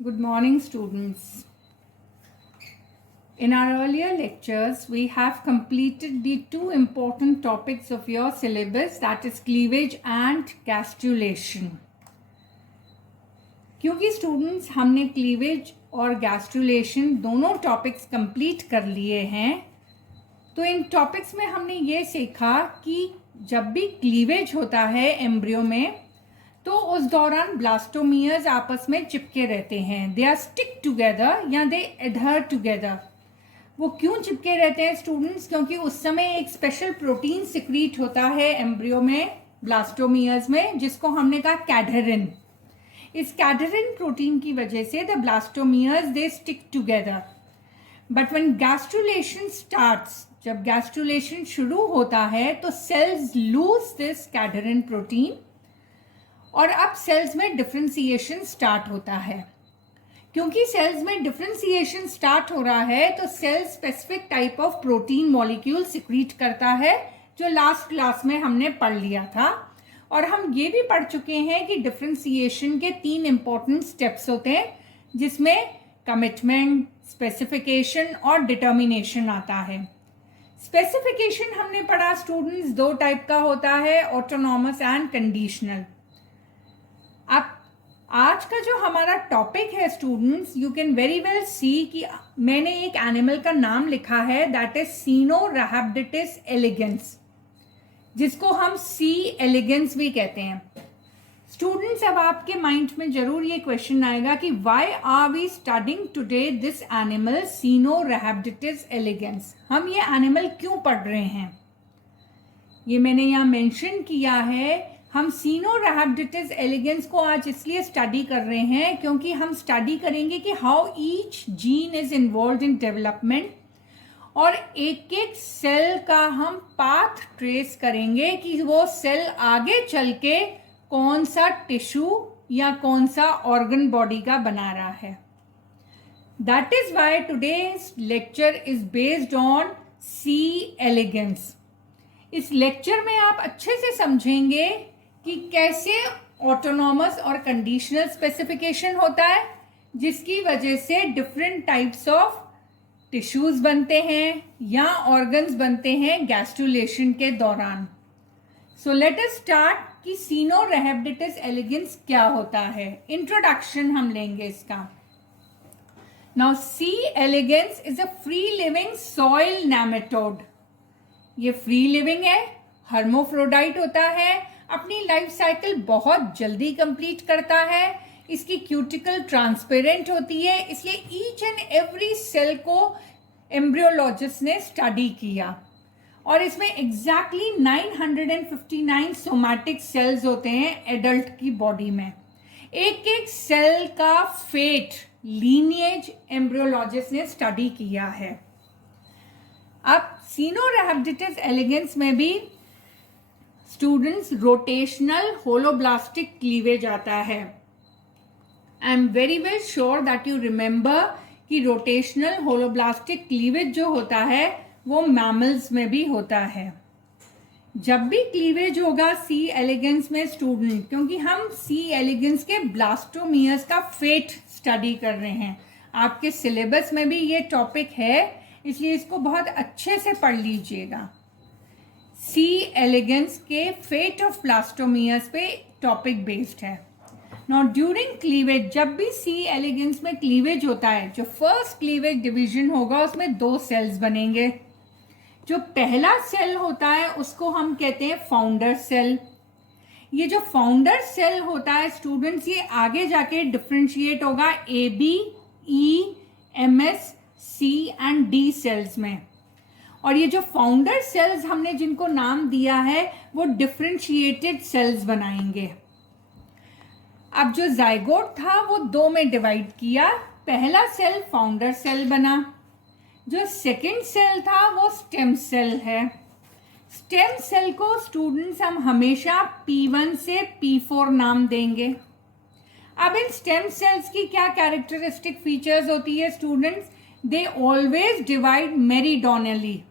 Good morning, students. In our earlier lectures, we have completed the two important topics of your syllabus, that is cleavage and gastrulation. क्योंकि students हमने cleavage और gastrulation दोनों topics complete कर लिए हैं, तो इन topics में हमने ये सीखा कि जब भी क्लीवेज होता है एम्ब्रियो में, तो उस दौरान ब्लास्टोमियर्स आपस में चिपके रहते हैं. दे आर स्टिक टुगेदर या दे एडहर टुगेदर. वो क्यों चिपके रहते हैं स्टूडेंट्स? क्योंकि उस समय एक स्पेशल प्रोटीन सिक्रीट होता है एम्ब्रियो में, ब्लास्टोमियर्स में, जिसको हमने कहा कैडहेरिन. इस कैडहेरिन प्रोटीन की वजह से the blastomeres they stick together. But when gastrulation starts, जब गैस्ट्रुलेशन शुरू होता है तो सेल्स लूज दिस कैडहेरिन प्रोटीन और अब सेल्स में डिफरेंशिएशन स्टार्ट होता है. क्योंकि सेल्स में डिफरेंशिएशन स्टार्ट हो रहा है तो cell specific type of protein molecule secrete करता है, जो लास्ट क्लास में हमने पढ़ लिया था. और हम ये भी पढ़ चुके हैं कि डिफरेंशिएशन के 3 इंपॉर्टेंट स्टेप्स होते हैं, जिसमें कमिटमेंट, स्पेसिफिकेशन और डिटर्मिनेशन आता है. स्पेसिफिकेशन हमने पढ़ा स्टूडेंट्स 2 टाइप का होता है, ऑटोनॉमस एंड कंडीशनल. अब आज का जो हमारा टॉपिक है students, you can very well see कि मैंने एक एनिमल का नाम लिखा है, दैट इज सिनोरैबिडिटिस एलिगेंस, जिसको हम सी एलिगेंस भी कहते हैं. स्टूडेंट्स, अब आपके माइंड में जरूर ये क्वेश्चन आएगा कि why are we studying today this animal Caenorhabditis elegans. हम ये एनिमल क्यों पढ़ रहे हैं? ये मैंने यहाँ मेंशन किया है. हम सिनोरैबिडिटिस एलिगेंस को आज इसलिए स्टडी कर रहे हैं क्योंकि हम स्टडी करेंगे कि how each gene is involve in development, और एक एक सेल का हम पाथ ट्रेस करेंगे कि वो सेल आगे चल के कौन सा टिश्यू या कौन सा ऑर्गन बॉडी का बना रहा है. That is why today's lecture is based on C elegans. इस लेक्चर में आप अच्छे से समझेंगे कि कैसे ऑटोनॉमस और कंडीशनल स्पेसिफिकेशन होता है, जिसकी वजह से डिफरेंट टाइप्स ऑफ टिश्यूज बनते हैं या ऑर्गन्स बनते हैं गैस्ट्रुलेशन के दौरान. सो लेट अस स्टार्ट कि सिनोरैबिडिटिस एलिगेंस क्या होता है. इंट्रोडक्शन हम लेंगे इसका. Now C elegans is a free living soil nematode. ये फ्री लिविंग है, हर्मोफ्रोडाइट होता है, अपनी लाइफ साइकिल बहुत जल्दी कंप्लीट करता है. इसकी क्यूटिकल ट्रांसपेरेंट होती है, इसलिए ईच एंड एवरी सेल को एम्ब्रियोलॉजिस्ट ने स्टडी किया. और इसमें एग्जैक्टली 959 सोमैटिक सेल्स होते हैं एडल्ट की बॉडी में. एक एक सेल का फेट, लीनिएज एम्ब्रियोलॉजिस्ट ने स्टडी किया है. अब सिनोरैबिडिटिस एलिगेंस में भी स्टूडेंट्स रोटेशनल होलोब्लास्टिक क्लीवेज आता है. I am very well sure that you remember कि रोटेशनल होलोब्लास्टिक क्लीवेज जो होता है वो मैमल्स में भी होता है. जब भी क्लीवेज होगा सी एलिगेंस में स्टूडेंट, क्योंकि हम सी एलिगेंस के ब्लास्टोमियर्स का फेट स्टडी कर रहे हैं, आपके सिलेबस में भी ये टॉपिक है, इसलिए इसको बहुत अच्छे से पढ़ लीजिएगा. सी एलिगेंस के फेट ऑफ ब्लास्टोमियर्स पे टॉपिक बेस्ड है. नाउ ड्यूरिंग क्लीवेज, जब भी सी एलिगेंस में क्लीवेज होता है, जो फर्स्ट क्लीवेज डिवीजन होगा उसमें 2 सेल्स बनेंगे. जो पहला सेल होता है उसको हम कहते हैं फाउंडर सेल. ये जो फाउंडर सेल होता है स्टूडेंट्स, ये आगे जाके डिफ्रेंशिएट होगा A, B, E, M, S, C and D cells में. और ये जो फाउंडर सेल्स हमने जिनको नाम दिया है वो डिफ्रेंशिएटेड सेल्स बनाएंगे. अब जो जाइगोट था वो 2 में डिवाइड किया. पहला सेल फाउंडर सेल बना. जो सेकंड सेल था वो स्टेम सेल है. स्टेम सेल को स्टूडेंट्स हम हमेशा P1 से P4 नाम देंगे. अब इन स्टेम सेल्स की क्या कैरेक्टरिस्टिक फीचर्स होती है students? They always divide meridionally.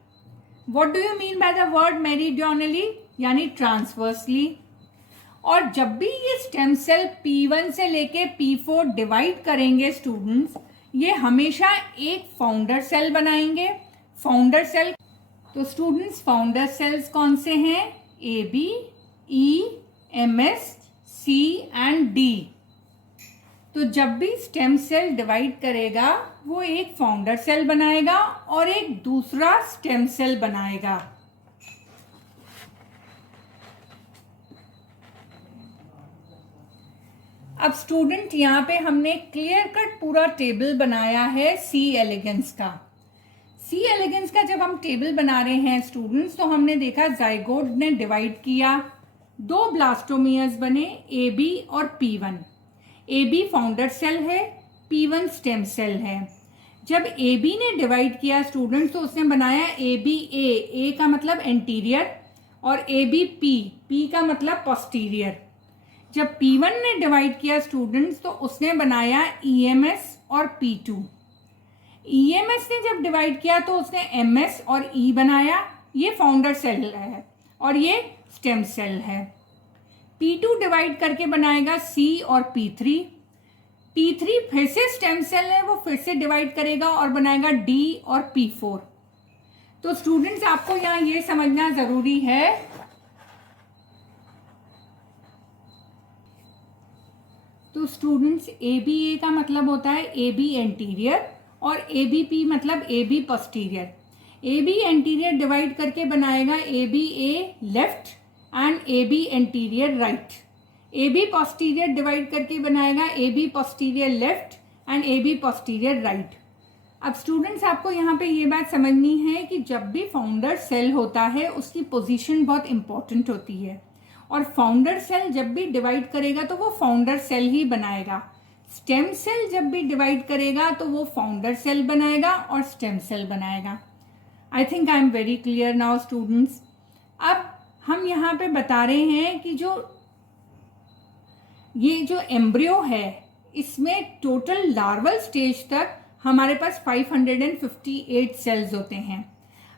What do you mean by the word meridionally? यानी ट्रांसवर्सली. और जब भी ये स्टेम सेल P1 से लेके P4 डिवाइड करेंगे स्टूडेंट्स, ये हमेशा एक फाउंडर सेल बनाएंगे। फाउंडर सेल, तो स्टूडेंट्स फाउंडर सेल्स कौन से हैं? AB, E, MS, C and D। तो जब भी स्टेम सेल डिवाइड करेगा वो एक फाउंडर सेल बनाएगा और एक दूसरा स्टेम सेल बनाएगा। अब स्टूडेंट यहाँ पे हमने क्लियर कट पूरा टेबल बनाया है सी एलिगेंस का। सी एलिगेंस का जब हम टेबल बना रहे हैं स्टूडेंट्स, तो हमने देखा जाइगोट ने डिवाइड किया, दो ब्लास्टोमियर्स बने AB और P1। AB फाउंडर सेल है, P1 स्टेम सेल है। जब AB ने डिवाइड किया स्टूडेंट्स, तो उसने बनाया ABA, A का मतलब एंटीरियर, और ABP, P का मतलब पोस्टीरियर। जब P1 ने डिवाइड किया स्टूडेंट्स, तो उसने बनाया EMS और P2। EMS ने जब डिवाइड किया तो उसने MS और E बनाया, ये फाउंडर सेल है और ये स्टेम सेल है। P2 डिवाइड करके बनाएगा C और P3। P3 फिर से स्टेम सेल है, वो फिर से डिवाइड करेगा और बनाएगा D और P4। तो स्टूडेंट्स आपको यहाँ ये समझना जरूरी है तो स्टूडेंट्स ABA का मतलब होता है AB एंटीरियर और ABP मतलब AB posterior. AB anterior divide करके बनाएगा ABA left and AB anterior right. AB posterior divide करके बनाएगा AB posterior left and AB posterior right. अब स्टूडेंट्स आपको यहाँ पे ये बात समझनी है कि जब भी फाउंडर सेल होता है उसकी पोजीशन बहुत इंपॉर्टेंट होती है, और फाउंडर सेल जब भी डिवाइड करेगा तो वो फाउंडर सेल ही बनाएगा। स्टेम सेल जब भी डिवाइड करेगा तो वो फाउंडर सेल बनाएगा और स्टेम सेल बनाएगा। I think I am very clear now students. अब हम यहाँ पे बता रहे हैं कि ये जो एम्ब्रियो है, इसमें टोटल लार्वल स्टेज तक हमारे पास 558 सेल्स होते हैं।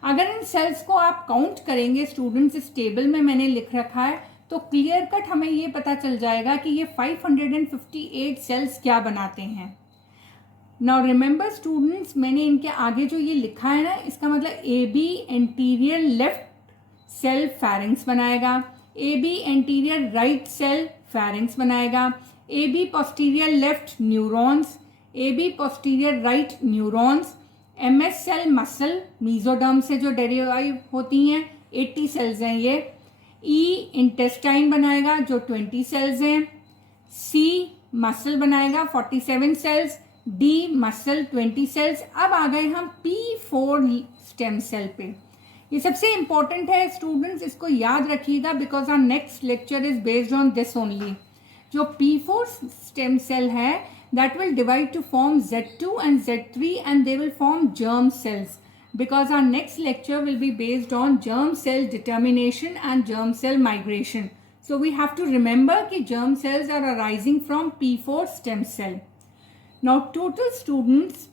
अगर इन सेल्स को आप काउंट करेंगे स्टूडेंट्स, इस टेबल में मैंने लिख रखा है, तो क्लियर कट हमें ये पता चल जाएगा कि ये 558 सेल्स क्या बनाते हैं। नाउ रिमेंबर स्टूडेंट्स, मैंने इनके आगे जो ये लिखा है ना, इसका मतलब AB anterior left cell pharynx बनाएगा, AB anterior right cell pharynx बनाएगा, AB posterior left neurons, AB posterior right neurons, MS cell muscle mesoderm से जो डेरिवाइव होती हैं, 80 सेल्स हैं ये। E इंटेस्टाइन बनाएगा जो 20 सेल्स हैं। C मसल बनाएगा 47 सेल्स। D muscle 20 sales. अब आ गए हम P4 स्टेम सेल पे। ये सबसे इंपॉर्टेंट है स्टूडेंट्स, इसको याद रखिएगा because our next lecture is based on this only. जो P4 स्टेम सेल है that will divide to form Z2 and Z3 and they will form germ cells, because our next lecture will be based on germ cell determination and germ cell migration. So we have to remember that germ cells are arising from P4 stem cell. Now total students,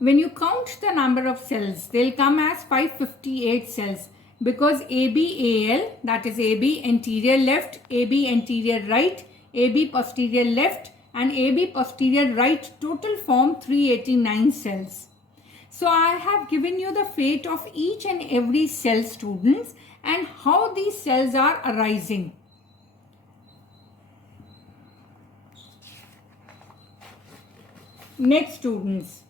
when you count the number of cells, they'll come as 558 cells, because ABAL, that is AB anterior left, AB anterior right, AB posterior left and AB posterior right total form 389 cells. So I have given you the fate of each and every cell students and how these cells are arising. Next students.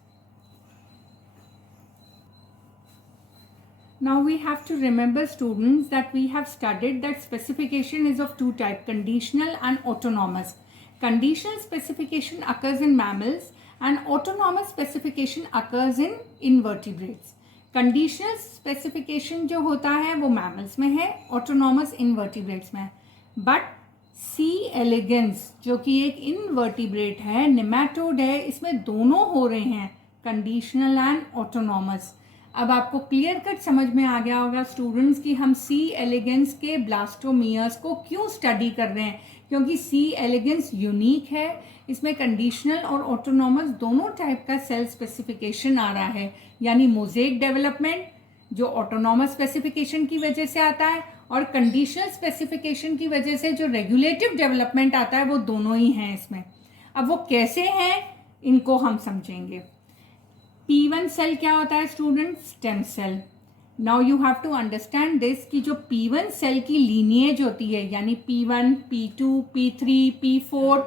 Now we have to remember students that we have studied that specification is of two types, conditional and autonomous. Conditional specification occurs in mammals and autonomous specification occurs in invertebrates. Conditional specification जो होता है वो mammals में है, autonomous invertebrates में है. But C. elegans जो कि एक invertebrate है, nematode है, इसमें दोनों हो रहे हैं, conditional and autonomous. अब आपको क्लियर कट समझ में आ गया होगा स्टूडेंट्स कि हम C. elegans के ब्लास्टोमियर्स को क्यों स्टडी कर रहे हैं, क्योंकि C. elegans यूनिक है, इसमें कंडीशनल और ऑटोनॉमस दोनों टाइप का सेल स्पेसिफिकेशन आ रहा है, यानी मोज़ेक डेवलपमेंट जो ऑटोनॉमस स्पेसिफिकेशन की वजह से आता है और कंडीशनल स्पेसिफिकेशन की वजह से जो रेगुलेटिव डेवलपमेंट आता है वो दोनों ही हैं इसमें। अब वो कैसे हैं इनको हम समझेंगे। P1 सेल क्या होता है student? Stem cell. Now you have to understand this कि जो P1 सेल की लीनिएज होती है यानी P1, P2, P3, P4,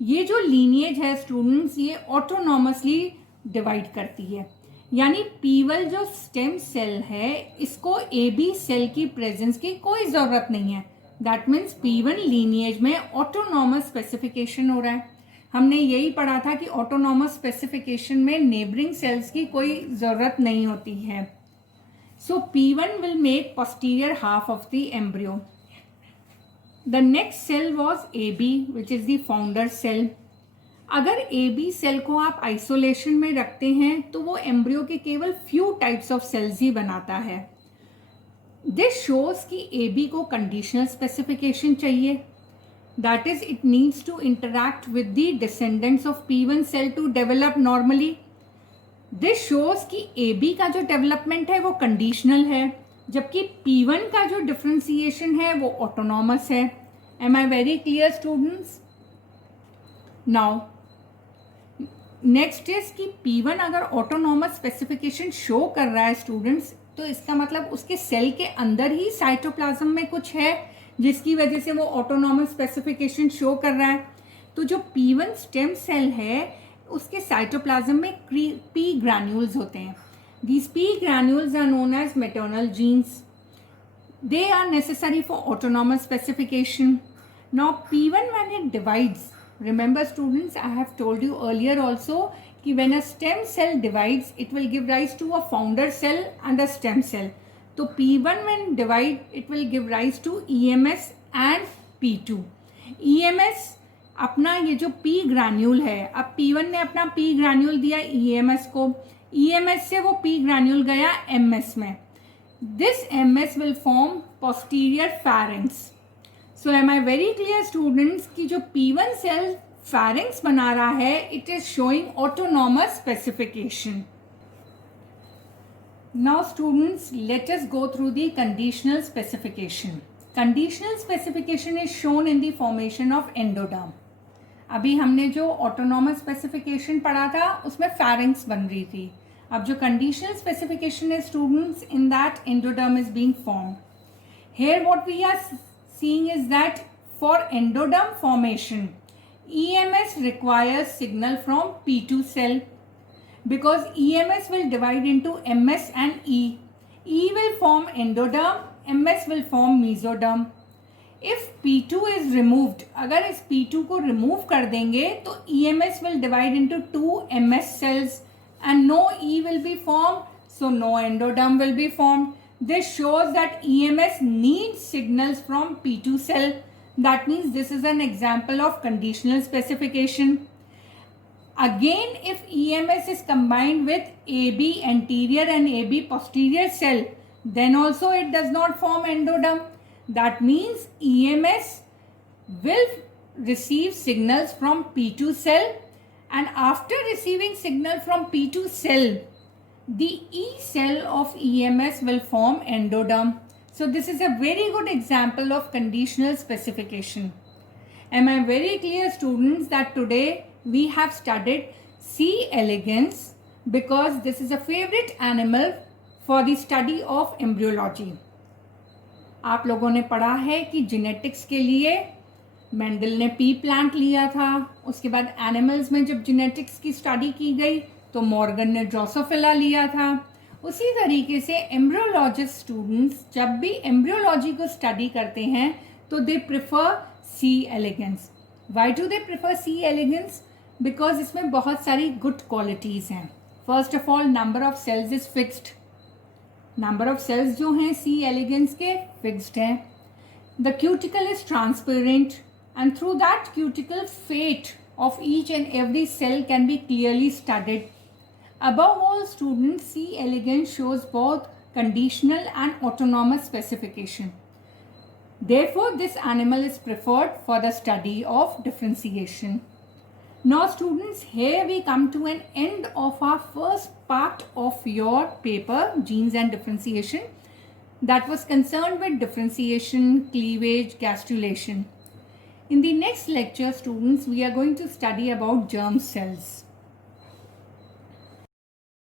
ये जो लीनिएज है स्टूडेंट्स ये ऑटोनॉमसली डिवाइड करती है। यानी P1 जो स्टेम सेल है इसको AB सेल की प्रेजेंस की कोई ज़रूरत नहीं है। दैट मीन्स P1 लीनिएज में ऑटोनॉमस स्पेसिफिकेशन हो रहा है। हमने यही पढ़ा था कि ऑटोनॉमस स्पेसिफिकेशन में नेबरिंग सेल्स की कोई ज़रूरत नहीं होती है। So P1 will make posterior half of the embryo. The next cell was AB which is the founder cell. अगर AB सेल को आप आइसोलेशन में रखते हैं तो वो एम्ब्रियो के केवल फ्यू टाइप्स ऑफ सेल्स ही बनाता है। दिस शोज कि AB को कंडीशनल स्पेसिफिकेशन चाहिए, that is it needs to interact with the descendants of P1 cell to develop normally. This shows कि AB का जो डेवलपमेंट है वो कंडीशनल है, जबकि P1 का जो डिफ्रेंसिएशन है वो ऑटोनॉमस है। Am I very clear students? Now next is कि P1 अगर ऑटोनॉमस स्पेसिफिकेशन शो कर रहा है स्टूडेंट्स तो इसका मतलब उसके सेल के अंदर ही साइटोप्लाज्म में कुछ है जिसकी वजह से वो ऑटोनॉमस स्पेसिफिकेशन शो कर रहा है। तो जो P1 स्टेम सेल है उसके साइटोप्लाज्म में P ग्रैन्यूल्स होते हैं। These P granules are known as maternal genes. They are necessary for autonomous specification. Now P1 when it divides, remember students, I have told you earlier also कि when a stem cell divides it will give rise to a founder cell and a stem cell. तो P1 when divide it will give rise to EMS and P2. EMS अपना ये जो P granule है, अब P1 ने अपना P granule दिया EMS को, EMS से वो P ग्रैन्यूल गया MS में। This MS will form posterior pharynx. So am I very clear students कि जो P1 सेल pharynx बना रहा है it is showing autonomous specification. Now students let us go through the conditional specification. Conditional specification is shown in the formation of endoderm. अभी हमने जो autonomous specification पढ़ा था उसमें pharynx बन रही थी। अब जो conditional specification है students in that endoderm is being formed. Here what we are seeing is that for endoderm formation, EMS requires signal from P2 cell because EMS will divide into MS and E. E will form endoderm, MS will form mesoderm. If P2 is removed, अगर इस P2 को remove कर देंगे तो EMS will divide into 2 MS cells and no E will be formed, so no endoderm will be formed. This shows that EMS needs signals from P2 cell. That means this is an example of conditional specification. Again, if EMS is combined with AB anterior and AB posterior cell, then also it does not form endoderm. That means EMS will receive signals from P2 cell, and after receiving signal from P2 cell, the E cell of EMS will form endoderm. So this is a very good example of conditional specification. Am I very clear students that today we have studied C. elegans because this is a favorite animal for the study of embryology. आप लोगों ने पढ़ा है कि genetics के लिए Mendel ने P plant लिया था, उसके बाद एनिमल्स में जब जेनेटिक्स की स्टडी की गई तो मॉर्गन ने ड्रोसोफिला लिया था। उसी तरीके से एम्ब्रियोलॉजिस्ट स्टूडेंट्स जब भी एम्ब्रियोलॉजी को स्टडी करते हैं तो they prefer C elegans. Why do they prefer C elegans? Because इसमें बहुत सारी गुड क्वालिटीज़ हैं। First of all number of cells is fixed. Number of cells जो हैं सी एलिगेंस के फिक्स्ड हैं। The cuticle is transparent and through that cuticle fate of each and every cell can be clearly studied. Above all students, C. elegans shows both conditional and autonomous specification. Therefore, this animal is preferred for the study of differentiation. Now students, here we come to an end of our first part of your paper, genes and differentiation. that was concerned with differentiation, cleavage, gastrulation. In the next lecture, students, we are going to study about germ cells.